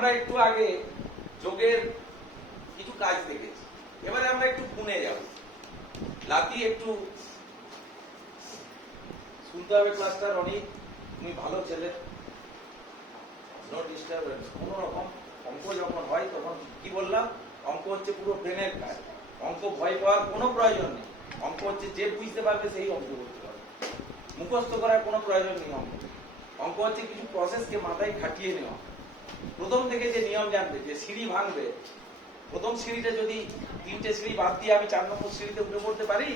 আমরা একটু আগে যোগের কিছু কাজ দেখেছি। এবারে আমরা একটু গুনে যাব। লাতি একটু শুনতে হবে ক্লাসটা রনি, তুমি ভালো ছেলে। নো ডিস্টারবেন্স কোনো রকম অঙ্ক যখন হয়, তখন কি বললাম? অঙ্ক হচ্ছে পুরো ব্রেনের কাজ। অঙ্ক ভয় পাওয়ার কোনো প্রয়োজন নেই। অঙ্ক হচ্ছে যে বুঝতে পারবে সেই অঙ্ক করতে পারবে। মুখস্থ করার কোনো প্রয়োজন নেই অঙ্ক অঙ্ক হচ্ছে কিছু প্রসেসকে মাথায় খাটিয়ে নেওয়া। প্রথম থেকে যে নিয়ম জানবে যে সিঁড়ি ভাঙবে প্রথম সিঁড়িটা যদি তিনটে সিঁড়ি বাদ দিয়ে আমি চার নম্বর সিঁড়িতে উঠে পড়তে পারি?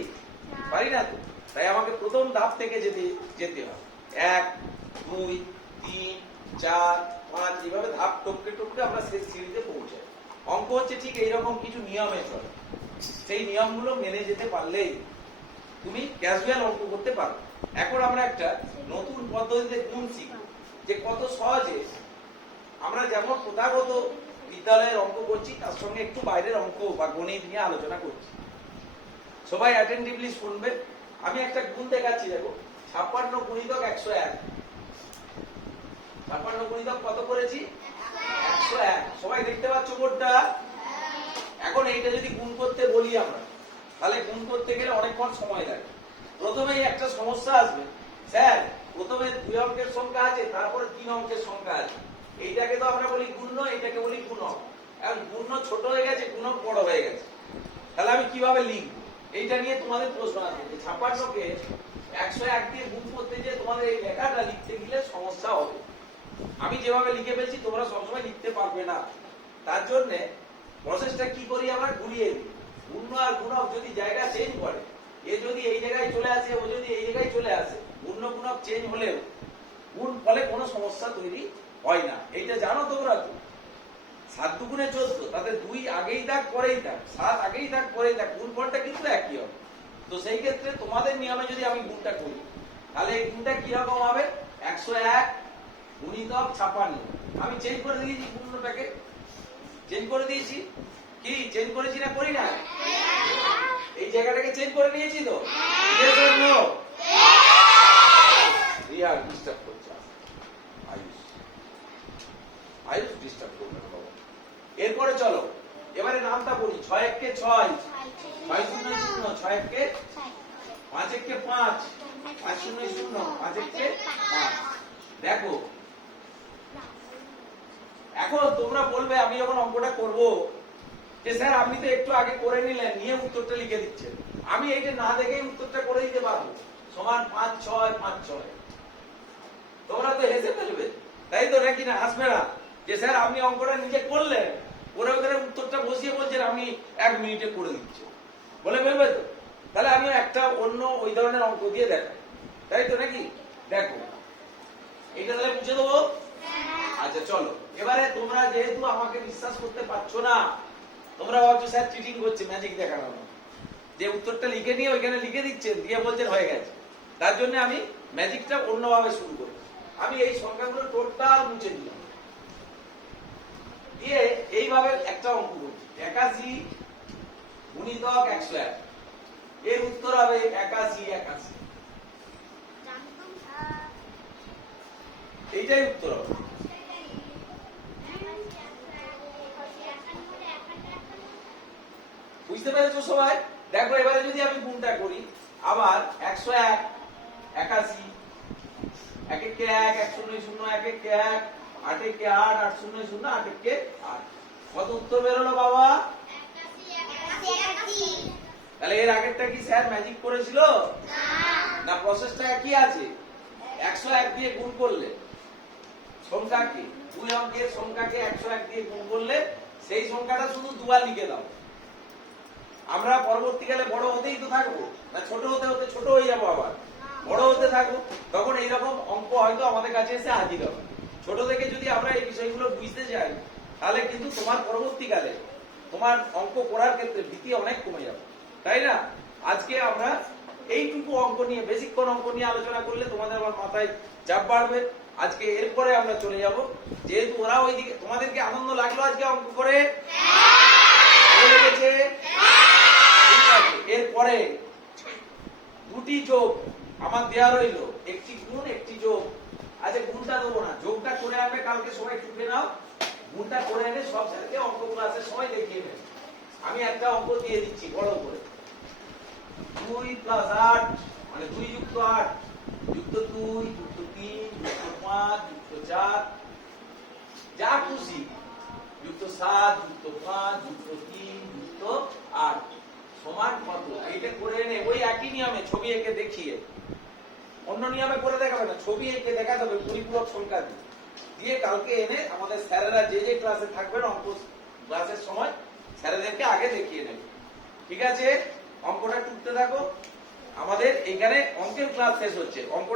পারি না তো? তাই আমাকে প্রথম ধাপ থেকে যেতে যেতে হবে। এক দুই তিন চার পাঁচ এইভাবে ধাপ টপকে টপকে আমরা শেষ সিঁড়িতে পৌঁছাই অঙ্ক হচ্ছে ঠিক এইরকম কিছু নিয়মে চলে। সেই নিয়মগুলো মেনে যেতে পারলেই তুমি ক্যাজুয়াল অঙ্ক করতে পারো। এখন আমরা একটা নতুন পদ্ধতিতে গুণ শিখব যে কত সহজে আমরা যেমন প্রথাগত বিদ্যালয়ের অঙ্ক করছি, তার সঙ্গে একটু বাইরের অঙ্ক বা গণিত নিয়ে আলোচনা করছি। সবাই অ্যাটেন্টিভলি শুনবে। আমি একটা গুণ দেখাচ্ছি, দেখো। ছাপ্পান্ন গুণিতক একশো এক। ছাপ্পান্ন গুণিতক কত করেছি? একশো এক। সবাই দেখতে পাচ্ছ বোর্ডটা? এখন এইটা যদি গুণ করতে বলি আমরা, তাহলে গুণ করতে গেলে অনেকক্ষণ সময় লাগে। প্রথমেই একটা সমস্যা আসবে। স্যার, প্রথমে দুই অঙ্কের সংখ্যা আছে, তারপরে তিন অঙ্কের সংখ্যা আছে। এইটাকে তো আমরা বলি গুণ্য এটাকে বলি গুণক। এখন গুণ্য ছোট হয়ে গেছে, গুণক বড় হয়ে গেছে। তাহলে আমি কীভাবে লিখব? এইটা নিয়ে তোমাদের প্রশ্ন আসবে যে ছাপান্নকে একশো এক দিয়ে গুণ করতে যে তোমাদের এই লেখাটা লিখতে গেলে সমস্যা হবে। আমি যেভাবে লিখে ফেলছি, তোমরা সবসময় লিখতে পারবে না। তার জন্য প্রসেসটা কি করি আমরা? ঘুরিয়ে দিই গুণ্য আর গুণক যদি জায়গা চেঞ্জ করে, এ যদি এই জায়গায় চলে আসে, ও যদি এই জায়গায় চলে আসে গুণ্য গুণক চেঞ্জ হলেও, গুণ ফলে কোনো সমস্যা তৈরি হয় না। এইটা জানো তোমরা তো? সাত দুগুণে চোদ্দ তাতে দুই আগেই থাক পরেই থাক সাত আগেই থাক পরেই থাক গুণ ফলটা কিন্তু একই হবে। তো সেই ক্ষেত্রে তোমাদের নিয়মে যদি আমি গুণটা করি তাহলে এই গুণটা কীরকম হবে? একশো এক গুণিতক ছাপান্ন। আমি চেঞ্জ করে দিয়েছি গুণটাকে। চেঞ্জ করে দিয়েছি? কি চেঞ্জ করেছি না করি না? এই জায়গাটাকে চেঞ্জ করে নিয়েছি তো? রিয়া ডিস্টার্ব করছে। আয়ুষ ডিস্টার্ব করবে না বাবা। এরপরে চলো, এবারে নামটা বলি, ছয় এককে ছয়। ছয় শূন্য শূন্য, ছয় এককে পাঁচ এককে পাঁচ। পাঁচ শূন্য শূন্য, পাঁচ এককে পাঁচ। দেখো, এখন তোমরা বলবে আমি যখন অঙ্কটা করব, যে স্যার আপনি তো একটু আগে করে নিলেন, নিয়ে উত্তরটা লিখে দিচ্ছেন। আমি এইটা না দেখেই উত্তরটা করে দিতে পারব। সমান পাঁচ ছয় পাঁচ ছয়। তোমরা তো হেসে ফেলবে। তাই তো নাকি না? হাসবে না? যে স্যার, আপনি অঙ্কটা নিজে করলেন। করে ওখানে উত্তরটা বসিয়ে বলছেন, আমি এক মিনিটে করে দিচ্ছি। বলে ফেলবে তো? তাহলে আমি একটা অন্য ওই ধরনের অঙ্ক দিয়ে দেখাই। তাই তো নাকি? দেখো। এটা তাহলে বুঝে দেবো? আচ্ছা চলো। এবারে তোমরা যেহেতু আমাকে বিশ্বাস করতে পারছ না, তোমরা ভাবছ, স্যার চিটিং করছে ম্যাজিক দেখানো যে উত্তরটা লিখে নিয়ে ওইখানে লিখে দিচ্ছেন, দিয়ে বলছেন, হয়ে গেছে। তার জন্য আমি ম্যাজিকটা অন্যভাবে শুরু করি আমি এই সংখ্যাগুলো টোটাল মুছে দিলাম। দিয়ে এইভাবে একটা অঙ্ক করছি একাশি গুণিতক একশো এক। এর উত্তর হবে একাশি একাশি। এইটাই উত্তর হবে। বুঝতে পেরেছ সবাই? দেখো, এবারে যদি আমি গুণটা করি, আবার একশো এক, একাশি এক একে এক এক শূন্য শূন্য এক একে এক আট একে আট আট শূন্য শূন্য আট একে আট। কত উত্তর বেরোলো বাবা? তাহলে এর আগেরটা কি স্যার ম্যাজিক করেছিল? না। প্রসেসটা একই আছে? একশো এক দিয়ে গুণ করলে। সংখ্যাকে দুই অঙ্কের সংখ্যাকে একশো এক দিয়ে গুণ করলে সেই সংখ্যাটা শুধু দুবার লিখে দাও। আমরা পরবর্তীকালে বড় হতেই তো থাকব। না ছোট হতে হতে ছোট হয়ে যাব আবার। বড় হতে থাকব তখন এইরকম অঙ্ক হয়তো আমাদের কাছে এসে হাজির হবে। ছোট থেকে যদি আমরা এই বিষয়গুলো বুঝতে চাই, তাহলে কিন্তু তোমার পরবর্তীকালে তোমার অঙ্ক করার ক্ষেত্রে ভীতি অনেক কমে যাবে। তাই না? আজকে আমরা এইটুকু অঙ্ক নিয়ে, বেশিক্ষণ অঙ্ক নিয়ে আলোচনা করলে তোমাদের আমার মাথায় চাপ বাড়বে। আজকে এরপরে আমরা চলে যাব। যেহেতু ওরা ওইদিকে, তোমাদেরকে আনন্দ লাগল আজকে অঙ্ক করে? এরপরে দুটি যোগ আমার দেয়া রইল। একটি গুণ, একটি যোগ। আচ্ছা গুণটা দেবো না। কালকে সময় টুকে নাও। গুণটা করে এনে সব সাথে অঙ্কগুলো আছে সময় দেখিয়ে নেন আমি একটা অঙ্ক দিয়ে দিচ্ছি, বড় করে। দুই প্লাস আট মানে দুই যুক্ত আট। যুক্ত দুই, যুক্ত তিন, যুক্ত পাঁচ, যুক্ত চার। যা খুশি। যুক্ত সাত, যুক্ত পাঁচ, যুক্ত তিন, যুক্ত আট। সমান কত? এইটা করে এনে ওই একই নিয়মে ছবি এঁকে দেখিয়ে। অন্য নিয়মে করে দেখাবে না, ছবি এঁকে দেখা যাবে পরিপূরক সংখ্যা দিয়ে। দিয়ে কালকে এনে আমাদের স্যারেরা যে যে ক্লাসে থাকবেন অঙ্ক ক্লাসের সময়, স্যারেদেরকে আগে দেখিয়ে নেবে। ঠিক আছে? অঙ্কটা টুকতে থাকো। আমাদের এখানে অঙ্কের ক্লাস শেষ হচ্ছে। অঙ্ক